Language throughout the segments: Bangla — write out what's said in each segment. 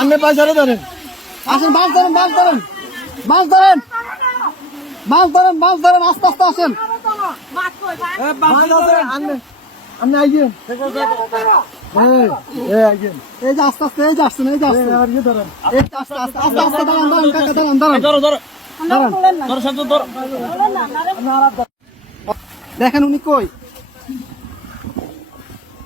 আপনি পয়সাটা ধরেন আসেন মাছ ধরেন মাছ ধরেন মাছ ধরেন মাছ ধরেন মাছ ধরেন আস্তে আস্তে আসেন আপনি আইয়েন এই, যে আস্তে আস্তে এই যে আসছেন এই যে আসছেন আর ইয়ে ধরেন এই আস্তে আস্তে আস্তে আস্তে দাঁড়ান দাঁড়ান কাকা দাঁড়ান দাঁড়ান ধরো ধরো দাঁড়ান ধরো শান্ত ধরো দেখেন উনি কই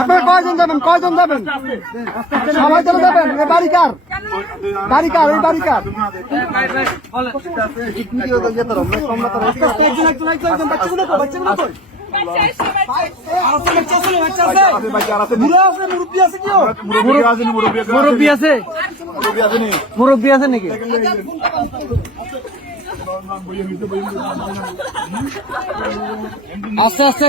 আপনারা কয়জন যাবেন? কয়জন যাবেন? সবাই চলে যাবেন? বাড়ি কার? বাড়ি কার? এই বাড়ি কার? মুরব্বী আছে? মুরব্বী আছে নাকি? আস্তে আস্তে।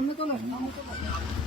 没多少人，没多少。